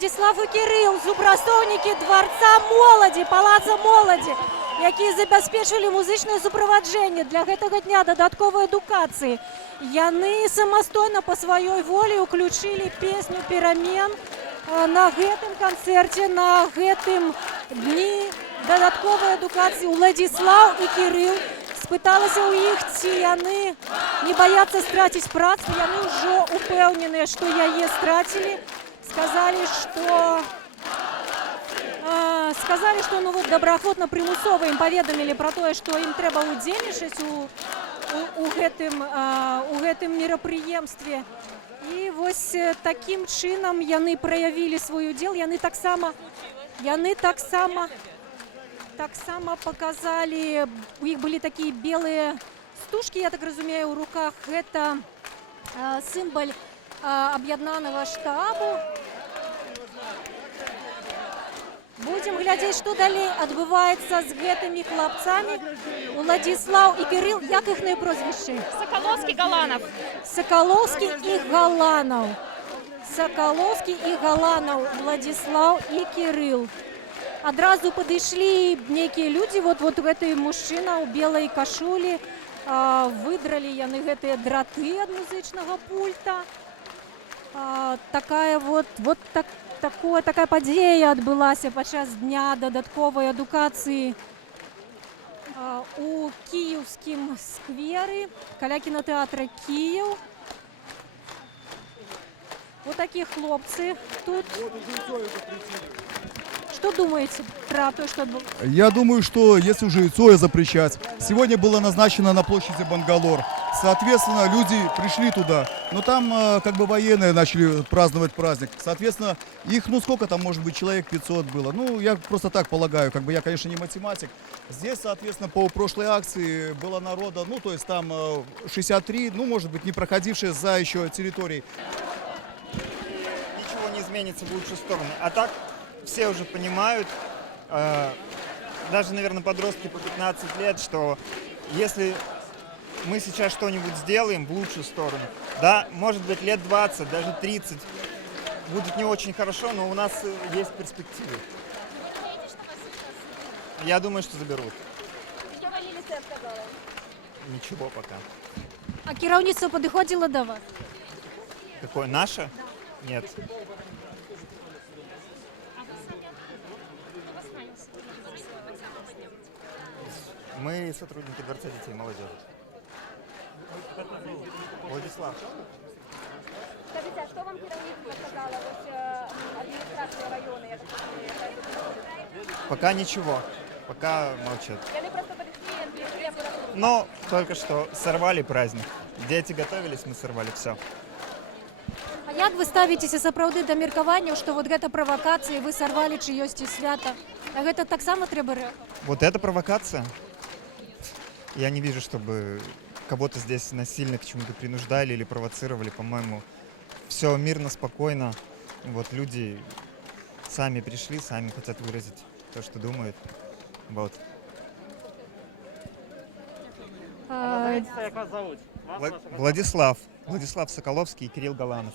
Владислав і Кирил, супрацовники Дворца моладі, Палаца моладі, які забезпечили музичне супроводження для гэтага дня додаткової едукації. Яны самостойно по своей воле включили песню «Перамен» на гэтым канцэрце, на гэтым дні додаткової едукації. Владислав і Кирил спыталася у іх, ці яны не бояться страціць працу, яны ўжо упэўненыя, што яе страцілі. Сказали, что ну, вот, добраахвотна прымусова ім паведамілі пра тое, што ім трэба ўдзельнічаць у гэтым мерапрыемстве. І вось такім чынам яны праявілі свой удзел. Яны таксама показалі, у іх былі такія белыя стужкі, я так разумею, у руках. Гэта сімвал аб'яднанага штабу. Будем глядзець, што далей адбываецца з гэтымі хлапцамі. Владислав і Кирил, як іхныя прозвішчы? Соколовский, Галанов. Соколовский і Галанов. Соколовский і Галанов, Владислав і Кирил. Адразу падышлі нейкія людзі, вот гэты мужчына ў белай кашулі, выдралі яны гэтыя драты ад музычнага пульта. Такая падзея адбылася падчас дня дадатковай адукацыі у кіеўскім скверы каля кінотэатра «Киев». Вот такие хлопцы тут. Что думаете про то, что... Я думаю, что если уже и Цоя запрещать, сегодня было назначено на площади Бангалор. Соответственно, люди пришли туда, но там как бы военные начали праздновать праздник. Соответственно, их, ну сколько там, может быть, человек 500 было. Ну, я просто так полагаю, как бы я, конечно, не математик. Здесь, соответственно, по прошлой акции было народа, ну, то есть там 63, ну, может быть, не проходившие за еще территорией. Ничего не изменится в лучшую сторону. А так все уже понимают, даже, наверное, подростки по 15 лет, что если мы сейчас что-нибудь сделаем в лучшую сторону, да, может быть, лет 20, даже 30, будет не очень хорошо, но у нас есть перспективы. Я думаю, что заберут. Ничего пока. А кіраўніцтва падыходзіла до вас? Какое, наше? Нет. Мы сотрудники Дворца детей и молодежи. Владислав. Скажите, а что вам керівництво сказала, администрация района? Я так понимаю, Пока ничего. Пока молчат. они просто подошли, Но только что сорвали праздник. Дети готовились, мы сорвали все. А як вы ставіцеся сапраўды да меркавання, што вот гэта правакацыі, вы сарвалі чыёсьці свята? А гэта таксама трэба рэагаваць? Вот это провокация? Я не вижу, чтобы кого-то здесь насильно к чему-то принуждали или провоцировали. По-моему, все мирно, спокойно. Вот люди сами пришли, сами хотят выразить то, что думают. Вот. Владислав Соколовский и Кирилл Галанов.